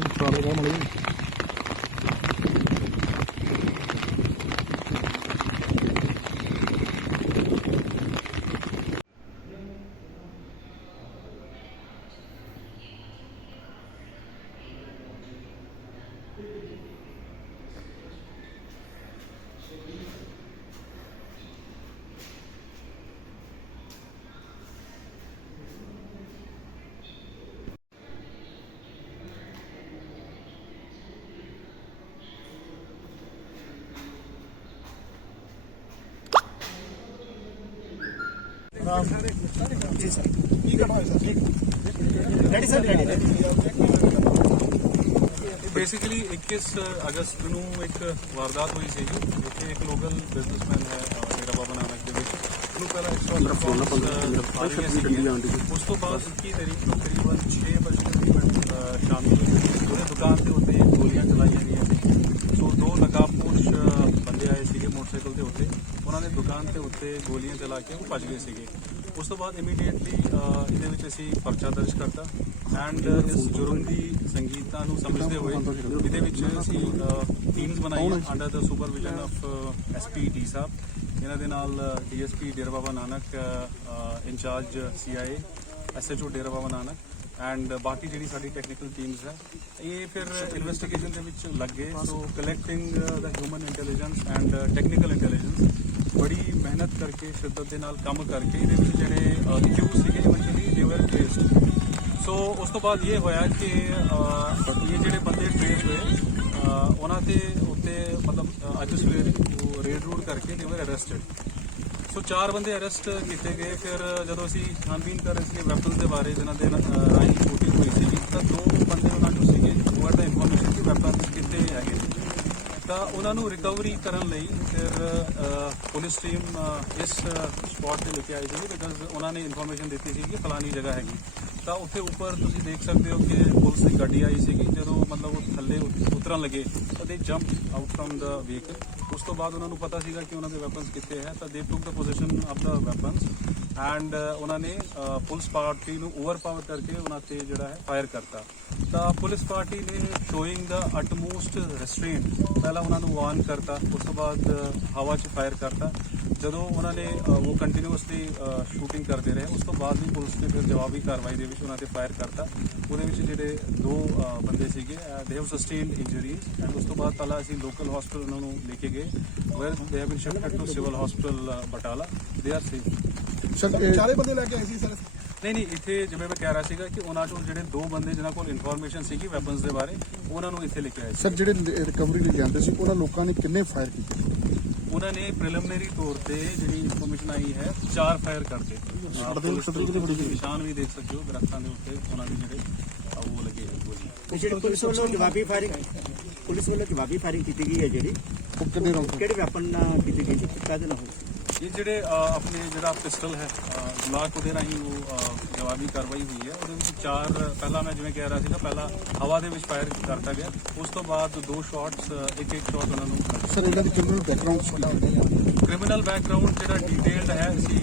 抓了我们了。ਬੇਸਿਕਲੀ 21 ਅਗਸਤ ਨੂੰ ਇੱਕ ਵਾਰਦਾਤ ਹੋਈ ਸੀ ਜਿੱਥੇ ਇੱਕ ਲੋਕਲ ਬਿਜ਼ਨਸਮੈਨ ਹੈ ਅਹ, ਡੇਰਾ ਬਾਬਾ ਨਾਨਕ ਦੇ ਵਿੱਚ ਉਹਨੂੰ ਪਹਿਲਾਂ 100 ਫੋਨ ਉਸ ਤੋਂ ਬਾਅਦ 21 ਤਰੀਕ ਨੂੰ ਤਕਰੀਬਨ 6 ਵਜੇ ਤਕਰੀਬਨ ਅਹ, ਸ਼ਾਮ ਨੂੰ ਉਹਦੇ ਦੁਕਾਨ ਦੇ ਉੱਤੇ ਗੋਲੀਆਂ ਚਲਾਈਆਂ ਗਈਆਂ ਸੀ ਸੋ ਦੋ ਨਕਾਬਪੋਸ਼ ਅਹ, ਬੰਦੇ ਆਏ ਸੀਗੇ ਮੋਟਰਸਾਈਕਲ ਦੇ ਉੱਤੇ ਉਹਨਾਂ ਨੇ ਦੁਕਾਨ ਦੇ ਉੱਤੇ ਗੋਲੀਆਂ ਚਲਾ ਕੇ ਉਹ ਭੱਜ ਗਏ ਸੀਗੇ। ਉਸ ਤੋਂ ਬਾਅਦ ਇਮੀਡੀਏਟਲੀ ਇਹਦੇ ਵਿੱਚ ਅਸੀਂ ਪਰਚਾ ਦਰਜ ਕਰਤਾ ਐਂਡ ਇਸ ਜੁਰਮ ਦੀ ਸੰਗੀਤਾ ਨੂੰ ਸਮਝਦੇ ਹੋਏ ਇਹਦੇ ਵਿੱਚ ਅਸੀਂ ਟੀਮਸ ਬਣਾਈਆਂ under the supervision of SP D ਸਾਹਿਬ। ਇਹਨਾਂ ਦੇ ਨਾਲ DSP Dera Baba Nanak incharge CIA SHO Dera Baba Nanak and ਬਾਕੀ ਜਿਹੜੀ ਸਾਡੀ ਟੈਕਨੀਕਲ ਟੀਮਸ ਹੈ, ਇਹ ਫਿਰ ਇਨਵੈਸਟੀਗੇਸ਼ਨ ਦੇ ਵਿੱਚ ਲੱਗੇ। So collecting the human intelligence and technical intelligence ਬੜੀ ਮਿਹਨਤ ਕਰਕੇ, ਸ਼ਿੱਦਤ ਦੇ ਨਾਲ ਕੰਮ ਕਰਕੇ ਇਹਦੇ ਵਿੱਚ ਜਿਹੜੇ ਅਕਿਊਜ਼ ਸੀਗੇ ਇਵੈਂਚੁਅਲੀ ਦੇ ਵਰ ਟ੍ਰੇਸਡ ਸੋ ਉਸ ਤੋਂ ਬਾਅਦ ਇਹ ਹੋਇਆ ਕਿ ਇਹ ਜਿਹੜੇ ਬੰਦੇ ਟ੍ਰੇਸ ਹੋਏ ਉਹਨਾਂ ਦੇ ਉੱਤੇ ਮਤਲਬ ਅੱਜ ਸਵੇਰੇ ਉਹ ਰੇਡ ਰੂਡ ਕਰਕੇ ਦੇ ਵਰ ਅਰੈਸਟਡ ਸੋ ਚਾਰ ਬੰਦੇ ਅਰੈਸਟ ਕੀਤੇ ਗਏ। ਫਿਰ ਜਦੋਂ ਅਸੀਂ ਛਾਨਬੀਨ ਕਰ ਰਹੇ ਸੀ ਵੈਪਨਸ ਦੇ ਬਾਰੇ ਜਿਨ੍ਹਾਂ ਦੇ ਅਹ, ਰਾਹੀਂ ਸ਼ੂਟਿੰਗ ਹੋਈ ਸੀ ਤਾਂ ਦੋ ਬੰਦੇ ਉਹਨਾਂ ਨੂੰ ਸੀਗੇ। ਉਹ ਦਾ ਇਨਫੋਰਮੇਸ਼ਨ ਕਿ ਵੈਪਨਸ ਕਿੱਥੇ ਹੈਗੇ ਨੇ। ਤਾਂ ਉਹਨਾਂ ਨੂੰ ਰਿਕਵਰੀ ਕਰਨ ਲਈ ਫਿਰ ਪੁਲਿਸ ਟੀਮ ਇਸ ਸਪੌਟ ਤੇ ਲੈ ਕੇ ਆਈ ਸੀ ਬਿਕਾਜ਼ ਉਹਨਾਂ ਨੇ ਇਨਫੋਰਮੇਸ਼ਨ ਦਿੱਤੀ ਸੀ ਕਿ ਫਲਾਨੀ ਜਗ੍ਹਾ ਹੈਗੀ। ਤਾਂ ਉੱਥੇ ਉੱਪਰ ਤੁਸੀਂ ਦੇਖ ਸਕਦੇ ਹੋ ਕਿ ਪੁਲਿਸ ਦੀ ਗੱਡੀ ਆਈ ਸੀਗੀ। ਜਦੋਂ ਮਤਲਬ ਉਹ ਥੱਲੇ ਉਤ- ਉਤਰਨ ਲੱਗੇ ਤਾਂ they jump out from the vehicle ਉਸ ਤੋਂ ਬਾਅਦ ਉਹਨਾਂ ਨੂੰ ਪਤਾ ਸੀਗਾ ਕਿ ਉਹਨਾਂ ਦੇ ਵੈਪਨਸ ਕਿੱਥੇ ਹੈ, ਤਾਂ they took the position of the weapons and ਉਹਨਾਂ ਨੇ ਪੁਲਿਸ ਪਾਰਟੀ ਨੂੰ ਓਵਰਪਾਵਰ ਕਰਕੇ ਉਹਨਾਂ ਤੇ ਜਿਹੜਾ ਹੈ ਫਾਇਰ ਕਰਤਾ। ਤਾਂ ਪੁਲਿਸ ਪਾਰਟੀ ਨੇ ਸ਼ੋਇੰਗ ਦਾ ਅਟਮੋਸਟ ਰੈਸਟ੍ਰੇਂਟ ਪਹਿਲਾਂ ਉਹਨਾਂ ਨੂੰ ਵਾਰਨ ਕਰਤਾ, ਉਸ ਤੋਂ ਬਾਅਦ ਹਵਾ 'ਚ ਫਾਇਰ ਕਰਤਾ। ਜਦੋਂ ਉਹਨਾਂ ਨੇ ਉਹ ਕੰਟੀਨਿਊਸਲੀ ਸ਼ੂਟਿੰਗ ਕਰਦੇ ਰਹੇ ਉਸ ਤੋਂ ਬਾਅਦ ਵੀ ਪੁਲਿਸ ਨੇ ਫਿਰ ਜਵਾਬੀ ਕਾਰਵਾਈ ਦੇ ਵਿੱਚ ਉਹਨਾਂ ਤੇ ਫਾਇਰ ਕਰਤਾ। ਉਹਦੇ ਵਿੱਚ ਜਿਹੜੇ ਦੋ ਬੰਦੇ ਸੀਗੇ they have sustained injuries and ਉਸ ਤੋਂ ਬਾਅਦ ਪਹਿਲਾਂ ਅਸੀਂ ਲੋਕਲ ਹਸਪੀਟਲ ਉਹਨਾਂ ਨੂੰ ਲੈ ਕੇ ਗਏ। Where they have been shifted to civil hospital Batala. They are safe sir ਚਾਰੇ ਬੰਦੇ ਲੈ ਕੇ ਆਏ ਸੀ ਸਰ ਨਹੀਂ ਨਹੀਂ ਇੱਥੇ ਜਿਵੇਂ ਮੈਂ ਕਹਿ ਰਿਹਾ ਸੀਗਾ ਕਿ ਉਹਨਾਂ ਚੋਂ ਜਿਹੜੇ ਦੋ ਬੰਦੇ ਜਿਨ੍ਹਾਂ ਕੋਲ ਇਨਫੋਰਮੇਸ਼ਨ ਸੀਗੀ ਵੈਪਨਸ ਦੇ ਬਾਰੇ ਉਹਨਾਂ ਨੂੰ ਇੱਥੇ ਲੈ ਕੇ ਆਏ ਸਰ ਜਿਹੜੇ ਰਿਕਵਰੀ ਲਈ ਜਾਂਦੇ ਸੀ ਉਹਨਾਂ ਲੋਕਾਂ ਨੇ ਕਿੰਨੇ ਫਾਇਰ ਕੀਤੇ? ਉਹਨਾਂ ਨੇ ਪ੍ਰੀਲਿਮਿਨਰੀ ਤੌਰ ਤੇ ਜਿਹੜੀ ਇਨਫੋਰਮੇਸ਼ਨ ਆਈ ਹੈ ਚਾਰ ਫਾਇਰ ਕਰਦੇ ਨਿਸ਼ਾਨ ਵੀ ਦੇਖ ਸਕਦੇ ਹੋ ਦਰਖਤਾਂ ਦੇ ਉੱਤੇ ਉਹਨਾਂ ਦੇ ਜਿਹੜੇ ਉਹ ਲੱਗੇ ਹੋਏ ਗੋਲੀਆਂ। ਜਿਹੜੀ ਪੁਲਿਸ ਵੱਲੋਂ ਜਵਾਬੀ ਫਾਇਰਿੰਗ ਪੁਲਿਸ ਵੱਲੋਂ ਜਵਾਬੀ ਫਾਇਰਿੰਗ ਕੀਤੀ ਗਈ ਹੈ ਜਿਹੜੀ ਉਹ ਕਿਹੜੇ ਵੈਪਨ ਨਾਲ ਕੀਤੀ ਗਈ ਸੀ? ਕਾਹਦੇ ਨਾਲ ਹੋਈ? ਇਹ ਜਿਹੜੇ ਆਪਣੇ ਜਿਹੜਾ ਪਿਸਟਲ ਹੈ ਬਲਾਕ ਉਹਦੇ ਰਾਹੀਂ ਉਹ ਜਵਾਬੀ ਕਾਰਵਾਈ ਹੋਈ ਹੈ। ਉਹਦੇ ਵਿੱਚ ਚਾਰ ਪਹਿਲਾਂ ਮੈਂ ਜਿਵੇਂ ਕਹਿ ਰਿਹਾ ਸੀਗਾ ਪਹਿਲਾਂ ਹਵਾ ਦੇ ਵਿੱਚ ਫਾਇਰ ਕਰਤਾ ਗਿਆ। ਉਸ ਤੋਂ ਬਾਅਦ ਦੋ ਸ਼ਾਟਸ ਇੱਕ ਇੱਕ ਸ਼ਾਟ ਉਹਨਾਂ ਨੂੰ ਸਰ ਇਹਨਾਂ ਦੀ ਕ੍ਰਿਮੀਨਲ ਬੈਕਗ੍ਰਾਉਂਡ ਕੀ ਕ੍ਰਿਮੀਨਲ ਬੈਕਗ੍ਰਾਉਂਡ ਜਿਹੜਾ ਡੀਟੇਲਡ ਹੈ ਅਸੀਂ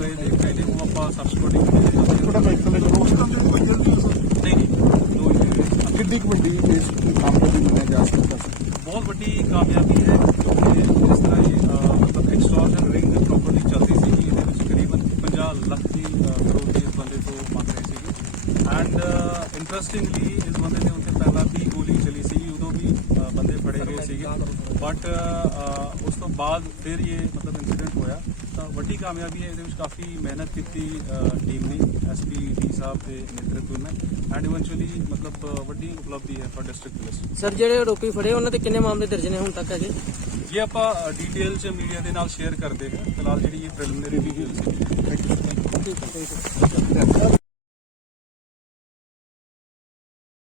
ਗਏ ਦੇਖ ਰਹੇ ਨੇ। ਉਹ ਆਪਾਂ ਸਬਸਟੀਟਿਊਟ ਥੋੜਾ ਬਾਈਕ ਥੱਲੇ ਕਰੋ ਨਹੀਂ ਨਹੀਂ ਦੋ injuries। ਕਿੰਨੀ ਕੁ ਵੱਡੀ ਇਸ ਦੀ ਮੰਨਿਆ ਜਾ ਸਕਦਾ ਬਹੁਤ ਵੱਡੀ ਕਾਮਯਾਬੀ ਹੈ ਕਿਉਂਕਿ ਜਿਸ ਤਰ੍ਹਾਂ ਇਹ ਅਹ, ਮਤਲਬ ਐਕਸਟੋਰਸ਼ਨ ਰਿੰਗ ਪ੍ਰੋਪਰਲੀ ਚੱਲਦੀ ਸੀ ਇਹਦੇ ਵਿੱਚ ਕਰੀਬਨ 50 ਲੱਖ ਦੀ ਅਹ, ਕਰੋੜ ਦੀ ਇਸ ਬੰਦੇ ਤੋਂ ਮੰਗ ਰਹੇ ਸੀਗੇ ਐਂਡ ਇੰਟਰਸਟਿੰਗਲੀ ਇਸ ਬੰਦੇ ਦੇ ਉੱਤੇ ਪਹਿਲਾਂ ਵੀ ਗੋਲੀ ਚਲੀ ਸੀ ਉਦੋਂ ਵੀ ਬੰਦੇ ਫੜੇ ਗਏ ਸੀਗੇ ਬਟ ਉਸ ਤੋਂ ਬਾਅਦ ਫਿਰ ਇਹ ਮਤਲਬ ਇਨਸੀਡੈਂਟ ਹੋਇਆ ਤਾਂ ਵੱਡੀ ਕਾਮਯਾਬੀ ਹੈ ਇਹਦੇ ਵਿੱਚ ਕਾਫੀ ਮਿਹਨਤ ਕੀਤੀ ਟੀਮ ਨੇ ਐਸਪੀ ਡੀ ਸਾਹਿਬ ਦੇ ਨੇਤਰਤਵ ਵਿੱਚ ਐਂਡ ਇਵੈਂਚੁਅਲੀ ਮਤਲਬ ਵੱਡੀ ਉਪਲਬਧੀ ਹੈ ਫॉर ਡਿਸਟ੍ਰਿਕਟ ਪੁਲਿਸ ਸਰ ਜਿਹੜੇ ਆਰੋਪੀ ਫੜੇ ਉਹਨਾਂ ਤੇ ਕਿੰਨੇ ਮਾਮਲੇ ਦਰਜ ਨੇ ਹੁਣ ਤੱਕ ਅਜੇ ਇਹ ਆਪਾਂ ਡਿਟੇਲ ਚ ਮੀਡੀਆ ਦੇ ਨਾਲ ਸ਼ੇਅਰ ਕਰਦੇ ਹਾਂ ਫਿਲਹਾਲ ਜਿਹੜੀ ਇਹ ਪ੍ਰੀਲਿਮਿਨਰੀ ਡਿਟੇਲਸ ਹੈ